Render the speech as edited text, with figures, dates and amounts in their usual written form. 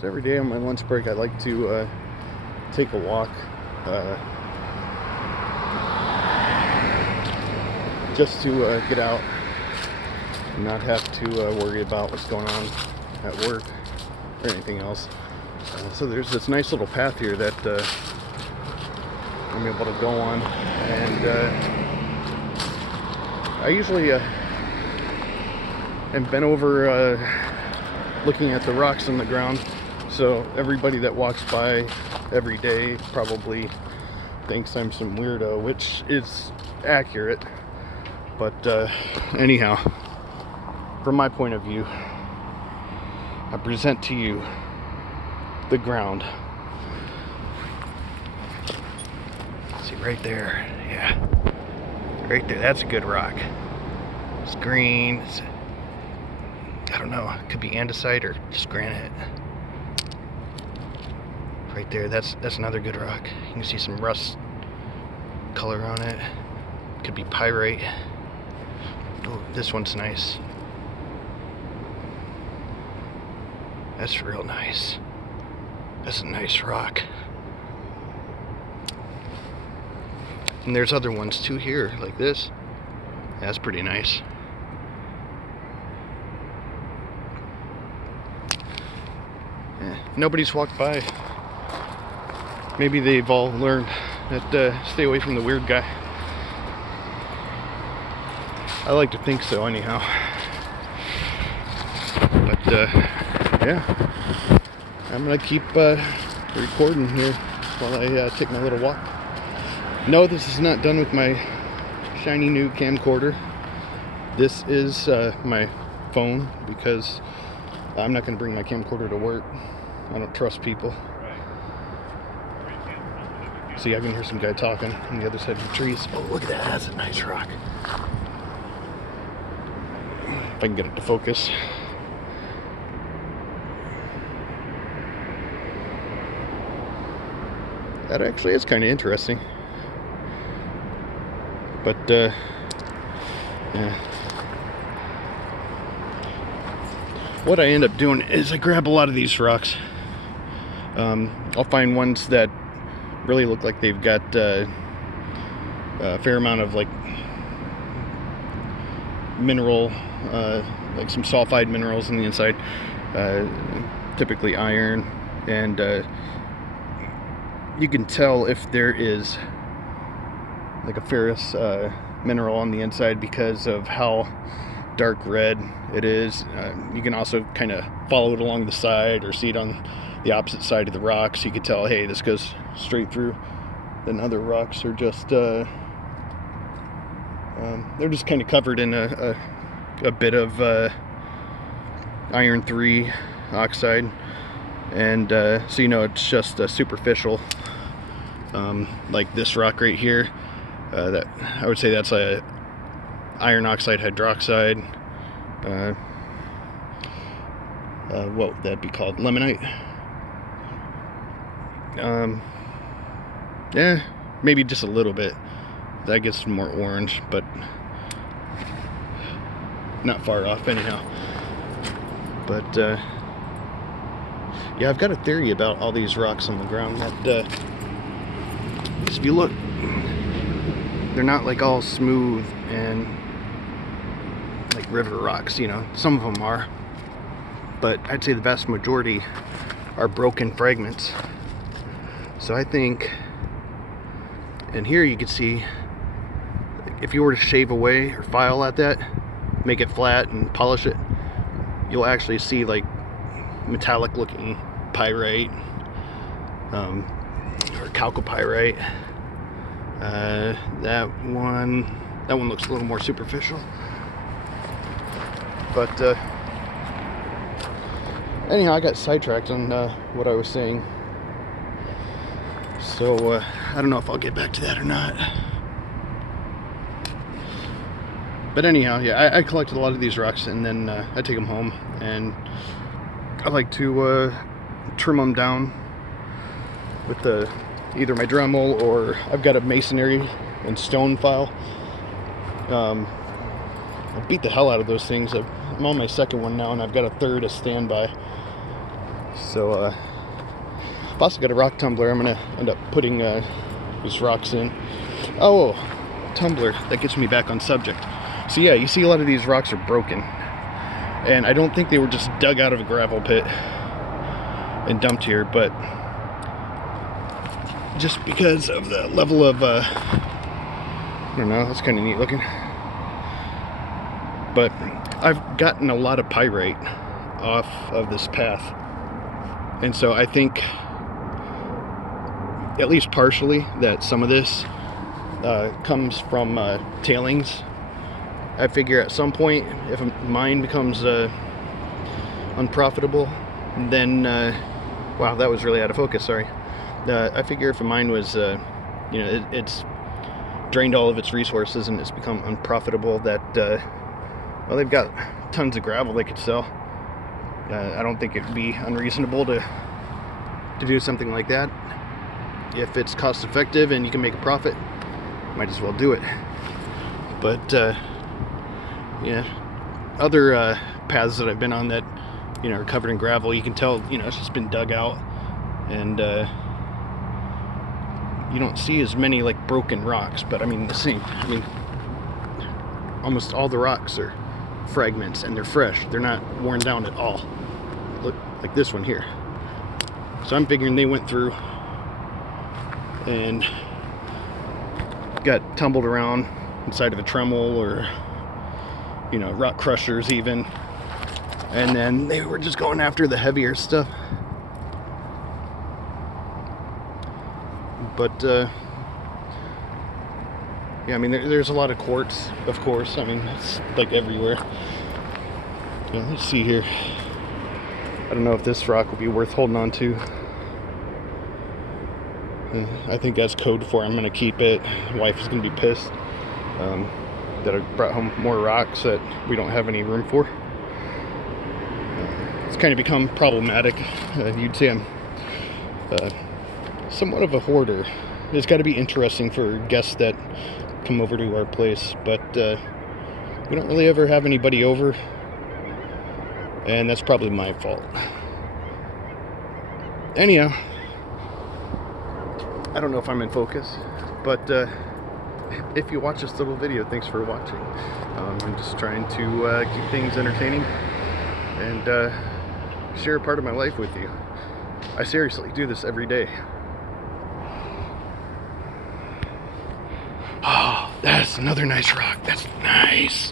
So every day on my lunch break, I like to take a walk, just to get out and not have to worry about what's going on at work or anything else. So there's this nice little path here that I'm able to go on, and I usually am bent over looking at the rocks on the ground. So everybody that walks by every day probably thinks I'm some weirdo, which is accurate. But anyhow, from my point of view, I present to you the ground. See right there, yeah, right there. That's a good rock. It's green. I don't know. It could be andesite or just granite. Right there, that's another good rock. You can see some rust color on it. Could be pyrite. Oh, this one's nice. That's real nice. That's a nice rock. And there's other ones too here, like this. That's pretty nice. Yeah, nobody's walked by. Maybe they've all learned that stay away from the weird guy. I like to think so, anyhow. But yeah, I'm gonna keep recording here while I take my little walk. No, this is not done with my shiny new camcorder. This is my phone, because I'm not gonna bring my camcorder to work. I don't trust people. See, I can hear some guy talking on the other side of the trees. Oh, look at that. That's a nice rock. If I can get it to focus. That actually is kind of interesting. But, yeah. What I end up doing is I grab a lot of these rocks. I'll find ones that really look like they've got a fair amount of like mineral, like some sulfide minerals in the inside, typically iron, and you can tell if there is like a ferrous mineral on the inside because of how dark red it is. You can also kind of follow it along the side or see it on the opposite side of the rock, so you can tell, hey, this goes straight through. Then other rocks are just they're just kind of covered in a bit of iron 3 oxide, and so you know it's just superficial. Like this rock right here, that I would say that's a iron oxide hydroxide. What would that be called? Limonite. Yeah, maybe just a little bit. That gets more orange, but not far off anyhow. But yeah, I've got a theory about all these rocks on the ground that if you look, they're not like all smooth and like river rocks, you know. Some of them are, but I'd say the vast majority are broken fragments. So I think, and here you can see, if you were to shave away or file at that, make it flat and polish it, you'll actually see like metallic looking pyrite, or chalcopyrite. That one looks a little more superficial. But anyhow, I got sidetracked on what I was saying. So I don't know if I'll get back to that or not. But anyhow, yeah, I collected a lot of these rocks, and then I take them home, and I like to trim them down with either my Dremel, or I've got a masonry and stone file. I beat the hell out of those things. I'm on my second one now, and I've got a third, a standby. So I've also got a rock tumbler. I'm gonna end up putting these rocks in. Oh, tumbler, that gets me back on subject. So yeah, you see a lot of these rocks are broken, and I don't think they were just dug out of a gravel pit and dumped here, but just because of the level of I don't know, that's kind of neat looking. But I've gotten a lot of pyrite off of this path, and so I think, at least partially, that some of this comes from tailings. I figure at some point, if a mine becomes unprofitable, then wow, that was really out of focus, sorry. I figure if a mine was it's drained all of its resources and it's become unprofitable, that well, they've got tons of gravel they could sell. I don't think it'd be unreasonable to do something like that. If it's cost effective and you can make a profit, might as well do it. But yeah, other paths that I've been on that are covered in gravel, you can tell it's just been dug out, and you don't see as many like broken rocks, but I mean almost all the rocks are fragments and they're fresh. They're not worn down at all. Look, like this one here. So I'm figuring they went through and got tumbled around inside of a Tremel or rock crushers even, and then they were just going after the heavier stuff. But yeah, I mean there's a lot of quartz, of course. I mean, it's like everywhere. Let's see here. I don't know if this rock will be worth holding on to. I think that's code for I'm going to keep it. My wife is going to be pissed that I brought home more rocks that we don't have any room for. It's kind of become problematic. You'd say I'm somewhat of a hoarder. It's got to be interesting for guests that come over to our place, but we don't really ever have anybody over, and that's probably my fault. Anyhow, I don't know if I'm in focus, but if you watch this little video, thanks for watching. I'm just trying to keep things entertaining and share a part of my life with you. I seriously do this every day. Oh, that's another nice rock. That's nice.